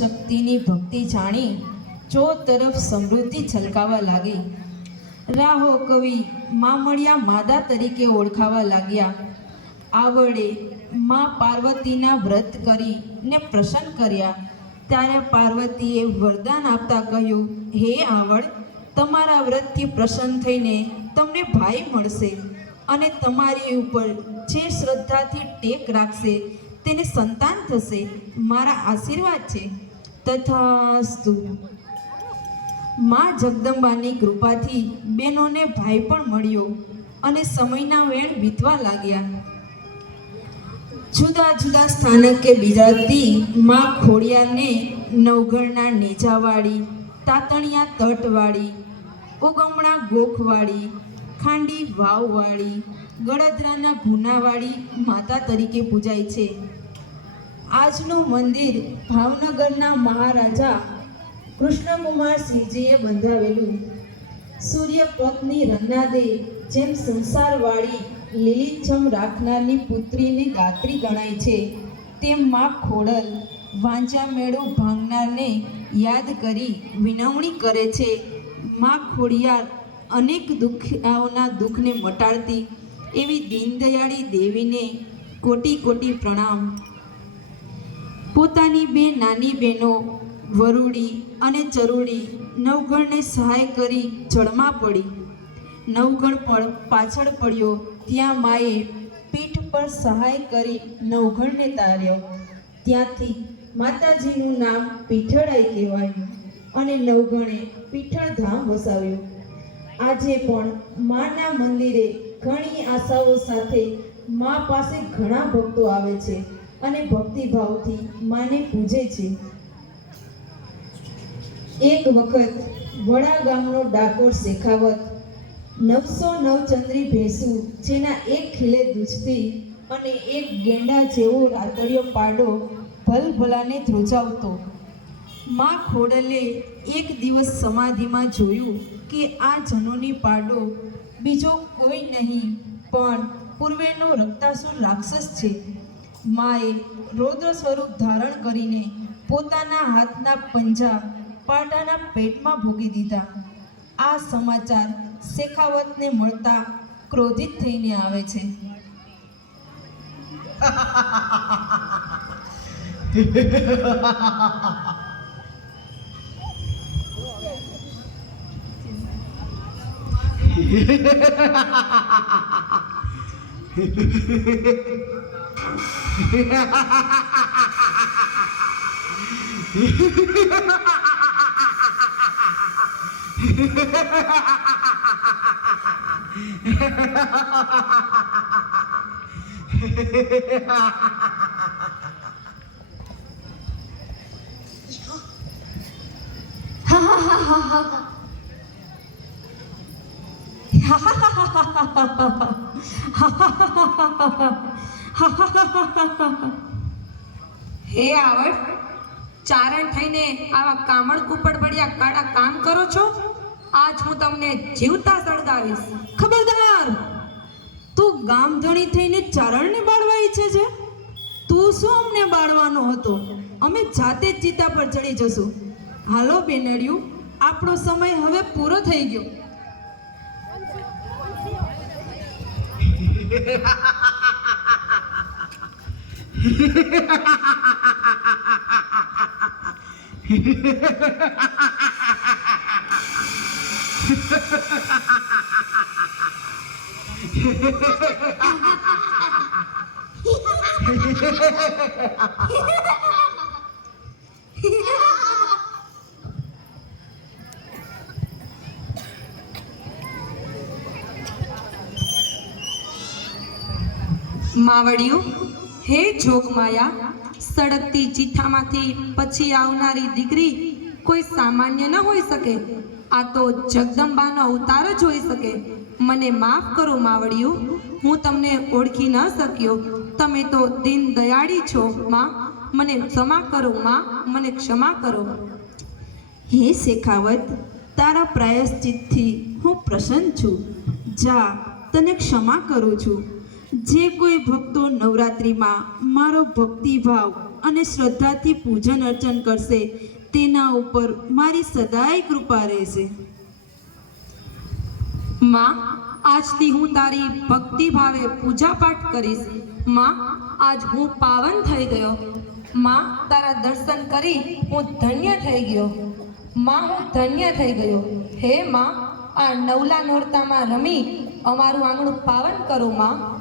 શક્તિની ભક્તિ જાણી ચો તરફ સમૃદ્ધિ છલકાવા લાગી. રાહો કવિ મામળિયા માદા તરીકે ઓળખાવા લાગ્યા. આવડે મા પાર્વતીના વ્રત કરીને પ્રસન્ન કર્યા. ત્યારે પાર્વતીએ વરદાન આપતા કહ્યું, હે આવડ, તમારા વ્રતથી પ્રસન્ન થઈને તમને ભાઈ મળશે અને તમારી ઉપર જે શ્રદ્ધાથી ટેક રાખશે તેને સંતાન થશે. મારા આશીર્વાદ છે. તથાસ્તુ. મા જગદંબાની કૃપાથી બેનોને ભાઈ પણ મળ્યો અને સમયના વેણ વીતવા લાગ્યા. જુદા જુદા સ્થાનકે બિરાજતી મા ખોડિયારને નવઘણના નેજાવાળી, તાતણિયા તટવાળી, ઉગમણા ગોખવાળી, ખાંડી વાવવાળી, ગળદરાના ગુનાવાળી માતા તરીકે પૂજાય છે. આજનું મંદિર ભાવનગરના મહારાજા કૃષ્ણકુમારસિંહજીએ બંધાવેલું. સૂર્ય પત્ની રન્નાદે જેમ સંસારવાળી લીલીછમ રાખનારની પુત્રીની ગાત્રી ગણાય છે, તેમ મા ખોડલ વાંચા મેળો ભાંગનારને યાદ કરી વિનવણી કરે છે. મા ખોડિયાર અનેક દુઃખીઓના દુઃખને મટાડતી એવી દીનદયાળી દેવીને કોટી કોટી પ્રણામ. પોતાની બે નાની બહેનો વરુડી અને ચરુડી નવઘણને સહાય કરી જળમાં પડી. નવઘણ પણ પાછળ પડ્યો ત્યાં માએ પીઠ પર સહાય કરી નવઘણને તાર્યો. ત્યાંથી માતાજીનું નામ પીઠળાઈ કહેવાયું અને નવઘણે પીઠળ ધામ વસાવ્યું. આજે પણ માના મંદિરે ઘણી આશાઓ સાથે મા પાસે ઘણા ભક્તો આવે છે અને ભક્તિભાવથી માને પૂજે છે. એક વખત વડા ગામનો ડાકોર શેખાવત 909 ચંદ્રી ભેંસું જેના એક ખીલે દૂધતી અને એક ગેંડા જેવો રાતડિયો પાડો ભલભલાને ધ્રુજાવતો. મા ખોડલે એક દિવસ સમાધિમાં જોયું કે આ જનોની પાડો બીજો કોઈ નહીં પણ પૂર્વેનો રક્તાસુર રાક્ષસ છે. માએ રૌદ્ર સ્વરૂપ ધારણ કરીને પોતાના હાથના પંજા પાડાના પેટમાં ભોગી દીધા. આ સમાચાર શેખાવતને મળતા ક્રોધિત થઈને આવે છે. હે આવડ, ચારણ થઈને આવા કામળ કુપડ પડ્યા કાળા કામ કરો છો? આજ હું તમને જીવતા સળગાવીશ. ખબરદાર! તું ગામધણી થઈને ચારણને બાળવા ઈચ્છે છે? તું શું અમને બાળવાનો હતો? અમે જાતે જ ચિતા પર ચડી જશું. હાલો બેનડિયું, આપણો સમય હવે પૂરો થઈ ગયો. માવડિયું, હે જોગમાયા, સળગતી ચિઠ્ઠામાંથી પછી આવનારી દીકરી કોઈ સામાન્ય ન હોઈ શકે. આ તો જગદંબાનો અવતાર જ હોઈ શકે. મને માફ કરો માવડિયું, હું તમને ઓળખી ન શક્યો. તમે તો દીન દયાળી છો માં, મને ક્ષમા કરો માં, મને ક્ષમા કરો. હે શેખાવત, તારા પ્રાયશ્ચિતથી હું પ્રસન્ન છું. જા, તને ક્ષમા કરું છું. જે કોઈ ભક્તો નવરાત્રિમાં મારો ભક્તિભાવ અને શ્રદ્ધાથી પૂજન અર્ચન કરશે તેના ઉપર મારી સદાય કૃપા રહેશે. માં, આજથી હું તારી ભક્તિ ભાવે પૂજા પાઠ કરીશ. માં, આજ હું પાવન થઈ ગયો. માં, તારા દર્શન કરી હું ધન્ય થઈ ગયો. માં, હું ધન્ય થઈ ગયો. હે માં, આ નવલા નોરતામાં રમી અમારું આંગણું પાવન કરો માં.